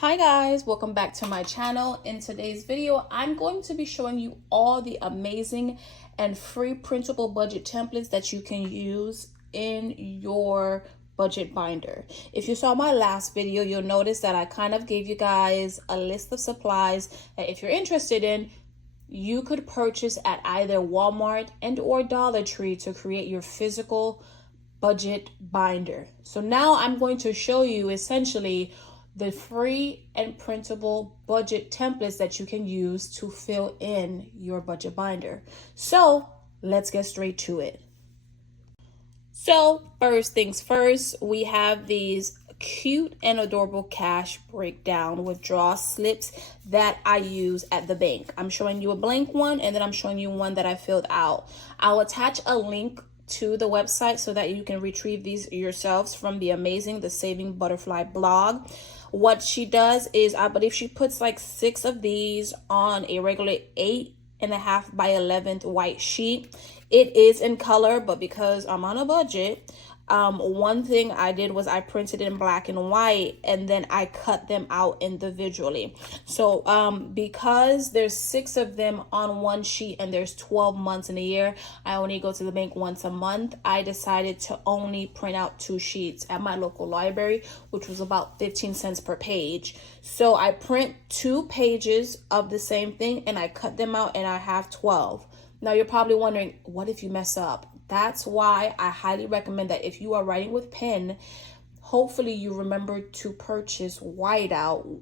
Hi guys, welcome back to my channel. In today's video, I'm going to be showing you all the amazing and free printable budget templates that you can use in your budget binder. If you saw my last video, you'll notice that I kind of gave you guys a list of supplies that if you're interested in, you could purchase at either Walmart and or Dollar Tree to create your physical budget binder. So now I'm going to show you essentially the free and printable budget templates that you can use to fill in your budget binder. So let's get straight to it. So first things first, we have these cute and adorable cash breakdown withdrawal slips that I use at the bank. I'm showing you a blank one and then I'm showing you one that I filled out. I'll attach a link to the website so that you can retrieve these yourselves from the Saving Butterfly blog. What she does is, I believe she puts like 6 of these on a regular 8.5 by 11 white sheet. It is in color, but because I'm on a budget, one thing I did was I printed in black and white and then I cut them out individually. So because there's 6 of them on one sheet and there's 12 months in a year, I only go to the bank once a month. I decided to only print out 2 sheets at my local library, which was about 15 cents per page. So I print 2 pages of the same thing and I cut them out and I have 12. Now you're probably wondering, what if you mess up? That's why I highly recommend that if you are writing with pen, hopefully you remember to purchase whiteout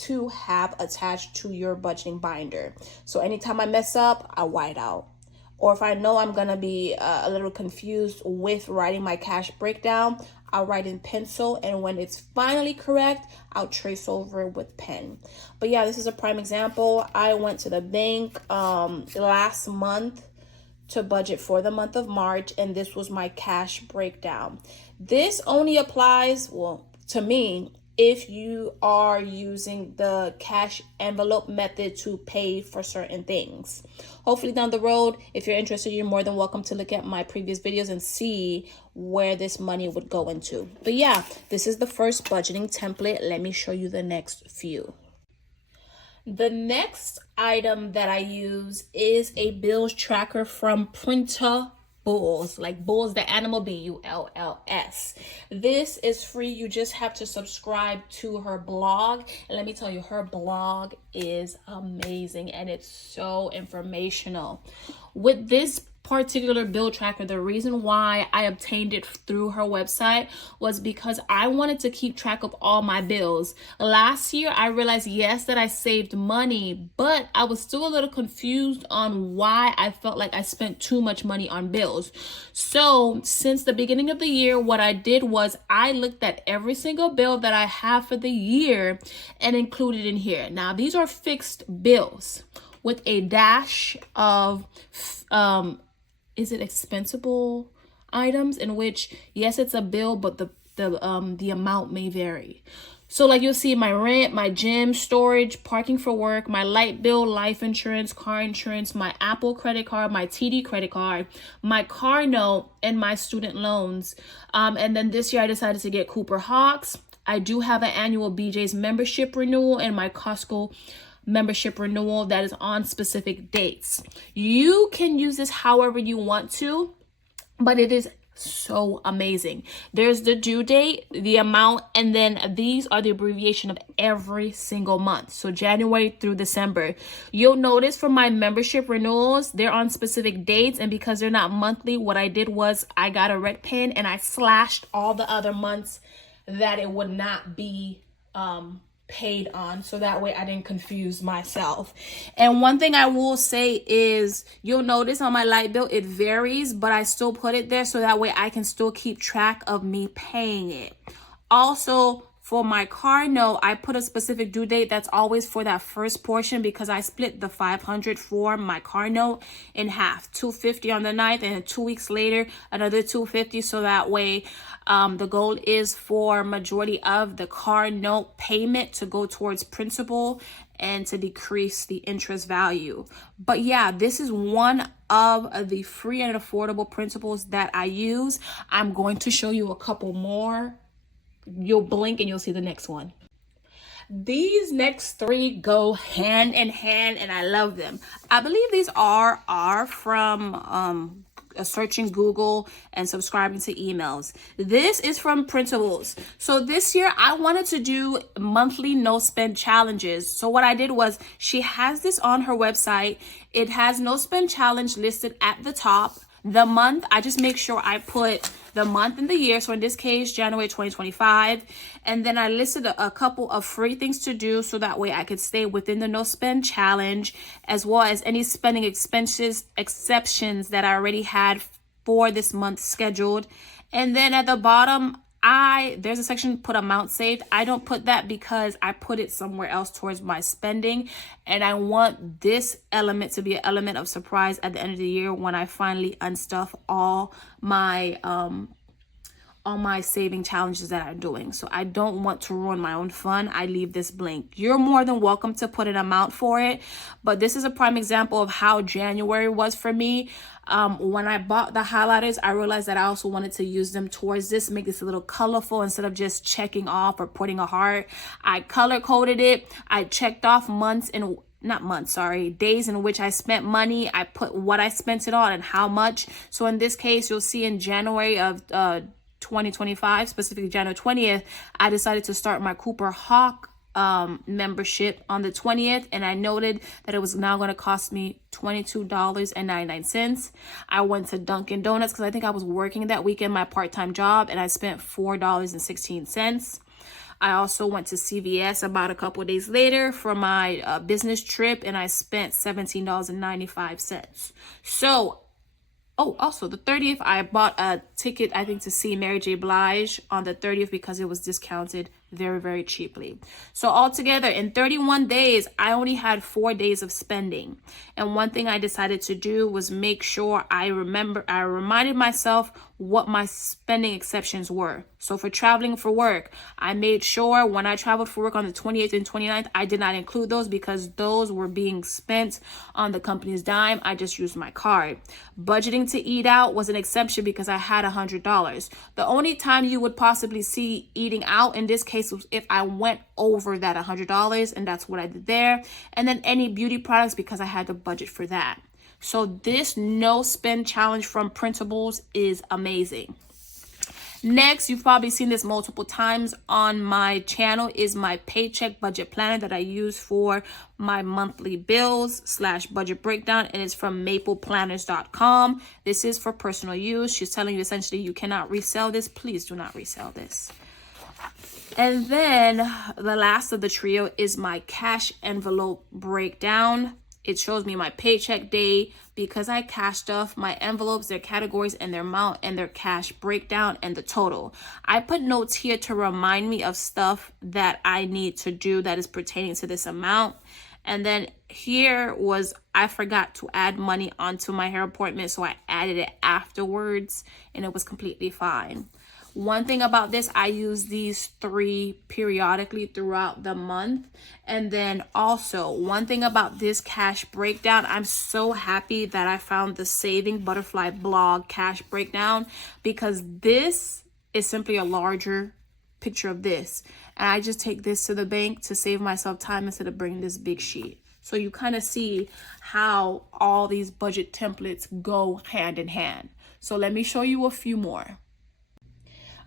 to have attached to your budgeting binder. So anytime I mess up, I white out. Or if I know I'm gonna be a little confused with writing my cash breakdown, I'll write in pencil, and when it's finally correct, I'll trace over it with pen. But yeah, this is a prime example. I went to the bank last month to budget for the month of March, and this was my cash breakdown. This only applies, well, to me, if you are using the cash envelope method to pay for certain things. Hopefully down the road, if you're interested, you're more than welcome to look at my previous videos and see where this money would go into. But yeah, this is the first budgeting template. Let me show you the next few. The next item that I use is a bills tracker from Printable, like Bulls, the animal, Bulls. This is free. You just have to subscribe to her blog. And let me tell you, her blog is amazing and it's so informational. With this particular bill tracker, the reason why I obtained it through her website was because I wanted to keep track of all my bills. Last year, I realized, yes, that I saved money, but I was still a little confused on why I felt like I spent too much money on bills. So since the beginning of the year, what I did was I looked at every single bill that I have for the year and included in here. Now, these are fixed bills with a dash of is it expensable items, in which, yes, it's a bill, but the amount may vary. So like you'll see my rent, my gym, storage, parking for work, my light bill, life insurance, car insurance, my Apple credit card, my TD credit card, my car note, and my student loans. And then this year I decided to get Cooper Hawks. I do have an annual BJ's membership renewal and my Costco membership renewal that is on specific dates. You can use this however you want to, but it is so amazing. There's the due date, the amount, and then these are the abbreviation of every single month. So January through December. You'll notice for my membership renewals, they're on specific dates, and because they're not monthly, what I did was I got a red pen and I slashed all the other months that it would not be paid on, so that way I didn't confuse myself. And one thing I will say is, you'll notice on my light bill it varies, but I still put it there so that way I can still keep track of me paying it. Also, for my car note, I put a specific due date that's always for that first portion, because I split the $500 for my car note in half, $250 on the 9th, and 2 weeks later another $250. So that way the goal is for majority of the car note payment to go towards principal and to decrease the interest value. But yeah, this is one of the free and affordable principles that I use. I'm going to show you a couple more. You'll blink and you'll see the next one. These next three go hand in hand, and I love them. I believe these are from searching Google and subscribing to emails. This is from Printables. So this year I wanted to do monthly no spend challenges. So what I did was, she has this on her website. It has no spend challenge listed at the top. The month, I just make sure I put the month and the year. So in this case, January 2025. And then I listed a couple of free things to do, so that way I could stay within the no spend challenge, as well as any spending exceptions that I already had for this month scheduled. And then at the bottom, there's a section put amount saved. I don't put that because I put it somewhere else towards my spending, and I want this element to be an element of surprise at the end of the year when I finally unstuff all my saving challenges that I'm doing. So I don't want to ruin my own fun. I leave this blank. You're more than welcome to put an amount for it, but this is a prime example of how January was for me. When I bought the highlighters, I realized that I also wanted to use them towards this, make this a little colorful instead of just checking off or putting a heart. I color coded it. I checked off days in which I spent money. I put what I spent it on and how much. So in this case, you'll see in January of 2025, specifically January 20th, I decided to start my Cooper Hawk membership on the 20th, and I noted that it was now going to cost me $22.99. I went to Dunkin' Donuts because I think I was working that weekend, my part-time job, and I spent $4.16. I also went to CVS about a couple of days later for my business trip, and I spent $17.95. So also the 30th, I bought a ticket, I think, to see Mary J. Blige on the 30th because it was discounted very, very cheaply. So altogether, in 31 days, I only had 4 days of spending. And one thing I decided to do was make sure I reminded myself what my spending exceptions were. So for traveling for work, I made sure when I traveled for work on the 28th and 29th, I did not include those because those were being spent on the company's dime. I just used my card. Budgeting to eat out was an exception because I had $100. The only time you would possibly see eating out in this case was if I went over that $100, and that's what I did there. And then any beauty products because I had to budget for that. So this no spend challenge from Printables is amazing. Next, you've probably seen this multiple times on my channel, is my paycheck budget planner that I use for my monthly bills / budget breakdown, and it's from mapleplanners.com. This is for personal use. She's telling you essentially you cannot resell this. Please do not resell this. And then the last of the trio is my cash envelope breakdown. It shows me my paycheck day because I cashed off my envelopes, their categories, and their amount, and their cash breakdown, and the total. I put notes here to remind me of stuff that I need to do that is pertaining to this amount. And then here was, I forgot to add money onto my hair appointment, so I added it afterwards, and it was completely fine. One thing about this, I use these 3 periodically throughout the month. And then also, one thing about this cash breakdown, I'm so happy that I found the Saving Butterfly blog cash breakdown, because this is simply a larger picture of this. And I just take this to the bank to save myself time instead of bringing this big sheet. So you kind of see how all these budget templates go hand in hand. So let me show you a few more.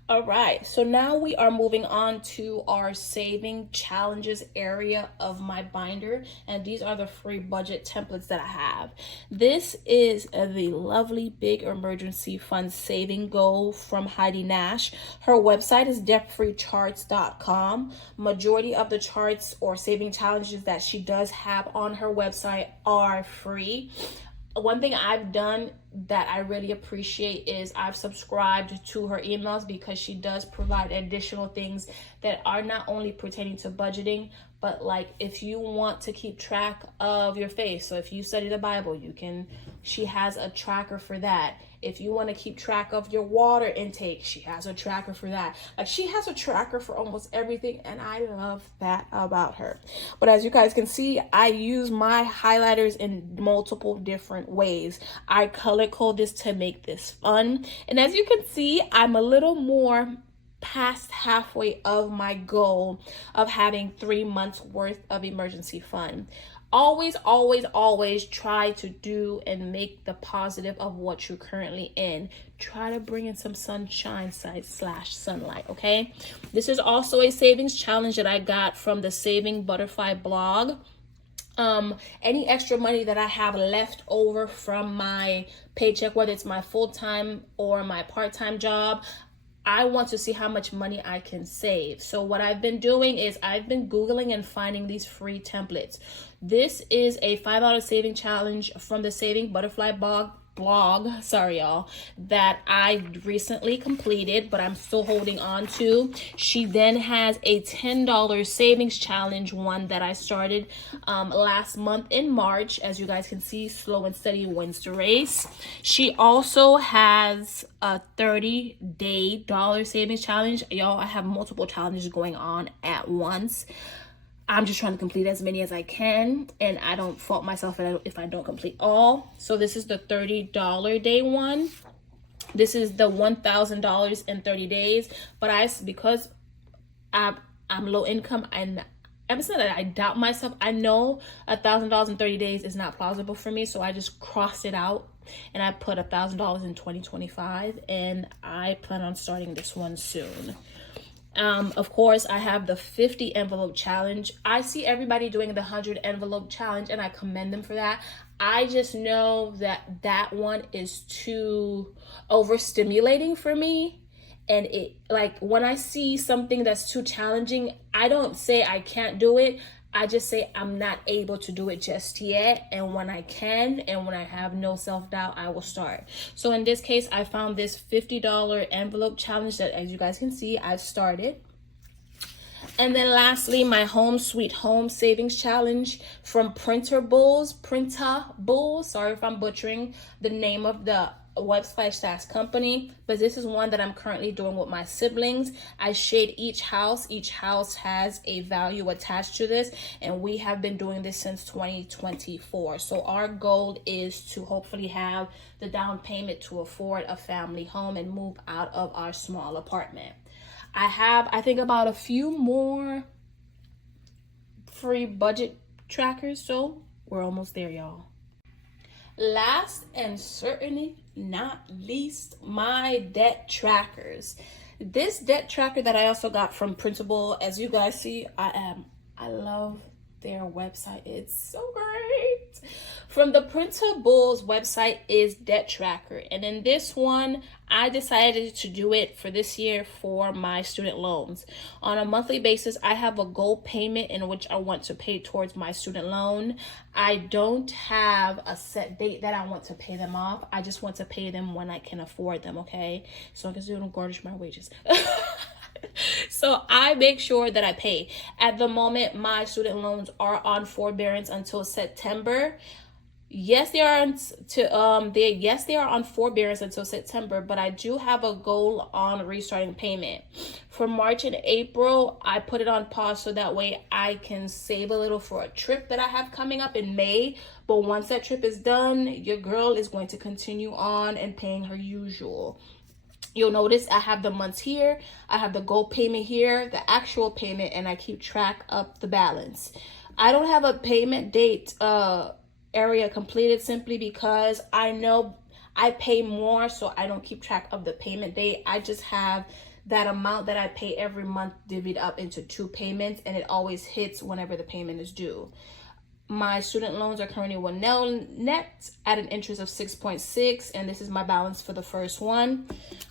All right, so now we are moving on to our saving challenges area of my binder, and these are the free budget templates that I have. This is the lovely Big Emergency Fund Saving Goal from Heidi Nash. Her website is debtfreecharts.com. Majority of the charts or saving challenges that she does have on her website are free. One thing I've done that I really appreciate is I've subscribed to her emails, because she does provide additional things that are not only pertaining to budgeting, but like if you want to keep track of your faith. So if you study the Bible, she has a tracker for that. If you want to keep track of your water intake, she has a tracker for that. Like, she has a tracker for almost everything, and I love that about her. But as you guys can see, I use my highlighters in multiple different ways. I color code this to make this fun. And as you can see, I'm a little more past halfway of my goal of having 3 months worth of emergency fund. Always try to do and make the positive of what you're currently in. Try to bring in some sunshine slash sunlight, okay? This is also a savings challenge that I got from the Saving Butterfly blog. Any extra money that I have left over from my paycheck, whether it's my full-time or my part-time job, I want to see how much money I can save. So what I've been doing is I've been Googling and finding these free templates. This is a $5 saving challenge from the Saving Butterfly blog, sorry y'all, that I recently completed, but I'm still holding on to. She then has a $10 savings challenge, one that I started last month in March. As you guys can see, slow and steady wins the race. She also has a 30-day dollar savings challenge. Y'all, I have multiple challenges going on at once. I'm just trying to complete as many as I can, and I don't fault myself if I don't complete all. So this is the $30 day one. This is the $1,000 in 30 days. But because I'm low income, and I'm saying that I doubt myself. I know $1,000 in 30 days is not plausible for me, so I just crossed it out and I put $1,000 in 2025, and I plan on starting this one soon. Of course, I have the 50 envelope challenge. I see everybody doing the 100 envelope challenge, and I commend them for that. I just know that that one is too overstimulating for me. And it, like, when I see something that's too challenging, I don't say I can't do it. I just say I'm not able to do it just yet. And when I can, and when I have no self-doubt, I will start. So in this case, I found this $50 envelope challenge that, as you guys can see, I've started. And then lastly, my Home Sweet Home Savings Challenge from Printable. Sorry if I'm butchering the name of the website / company, but this is one that I'm currently doing with my siblings. I shade each house. Each house has a value attached to this, and we have been doing this since 2024. So our goal is to hopefully have the down payment to afford a family home and move out of our small apartment. I think about a few more free budget trackers, so we're almost there, y'all. Last and certainly not least, my debt trackers. This debt tracker that I also got from Printable, as you guys see, I love their website. It's so great. From the Printable's website is debt tracker, and in this one I decided to do it for this year for my student loans. On a monthly basis, I have a goal payment in which I want to pay towards my student loan. I don't have a set date that I want to pay them off. I just want to pay them when I can afford them, okay? So I can still garnish my wages. So I make sure that I pay. At the moment, my student loans are on forbearance until September. Yes, they are on forbearance until September, but I do have a goal on restarting payment. For March and April, I put it on pause so that way I can save a little for a trip that I have coming up in May. But once that trip is done, your girl is going to continue on and paying her usual. You'll notice I have the months here, I have the goal payment here, the actual payment, and I keep track of the balance. I don't have a payment date area completed simply because I know I pay more, so I don't keep track of the payment date. I just have that amount that I pay every month divvied up into 2 payments, and it always hits whenever the payment is due. My student loans are currently with net at an interest of 6.6, and this is my balance for the first one.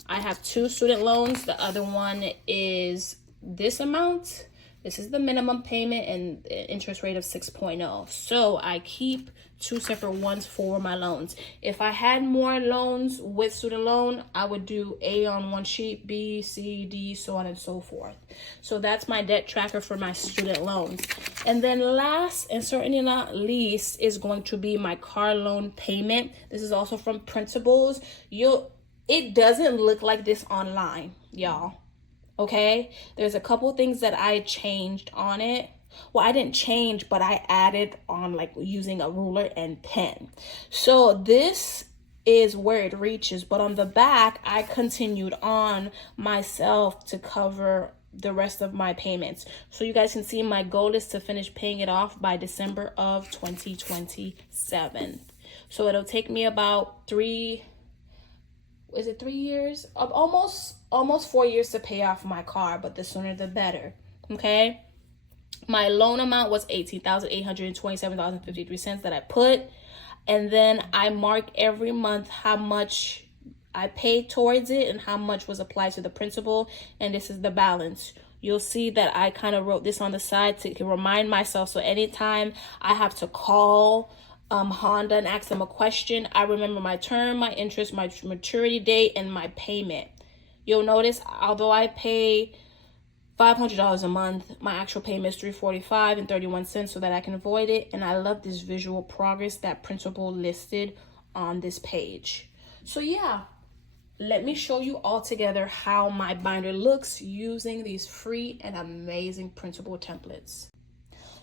I have 2 student loans. The other one is this amount. This is the minimum payment and the interest rate of 6.0. So I keep 2 separate ones for my loans. If I had more loans with student loan, I would do A on one sheet, B, C, D, so on and so forth. So that's my debt tracker for my student loans. And then last and certainly not least is going to be my car loan payment. This is also from Printables. It doesn't look like this online, y'all. Okay, there's a couple things that I changed on it. Well, I didn't change, but I added on, like, using a ruler and pen. So this is where it reaches, but on the back I continued on myself to cover the rest of my payments. So you guys can see my goal is to finish paying it off by December of 2027. So it'll take me about 3 years? Almost 4 years to pay off my car, but the sooner the better. Okay? My loan amount was $18,827.53 that I put, and then I mark every month how much I paid towards it and how much was applied to the principal, and this is the balance. You'll see that I kind of wrote this on the side to remind myself, so anytime I have to call Honda and ask them a question, I remember my term, my interest, my maturity date, and my payment. You'll notice, although I pay $500 a month, my actual payment is $345.31 so that I can avoid it. And I love this visual progress that Printable listed on this page. So yeah, let me show you all together how my binder looks using these free and amazing Printable templates.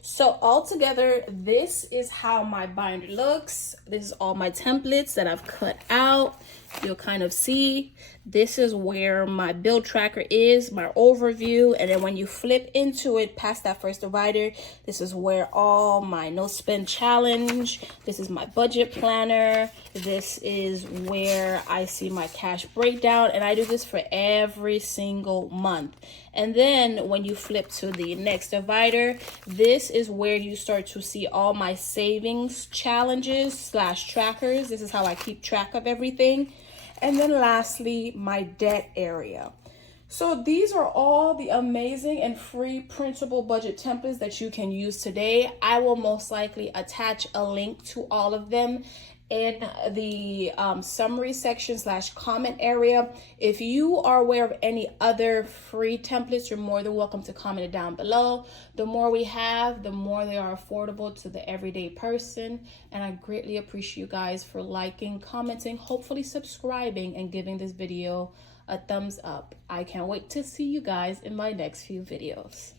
So all together, this is how my binder looks. This is all my templates that I've cut out. You'll kind of see this is where my bill tracker is, my overview, and then when you flip into it past that first divider, this is where all my no spend challenge, this is my budget planner, this is where I see my cash breakdown, and I do this for every single month. And then when you flip to the next divider, this is where you start to see all my savings challenges / trackers. This is how I keep track of everything. And then lastly, my debt area. So these are all the amazing and free Printable budget templates that you can use today. I will most likely attach a link to all of them in the summary section / comment area. If you are aware of any other free templates, you're more than welcome to comment it down below. The more we have, the more they are affordable to the everyday person. And I greatly appreciate you guys for liking, commenting, hopefully subscribing, and giving this video a thumbs up. I can't wait to see you guys in my next few videos.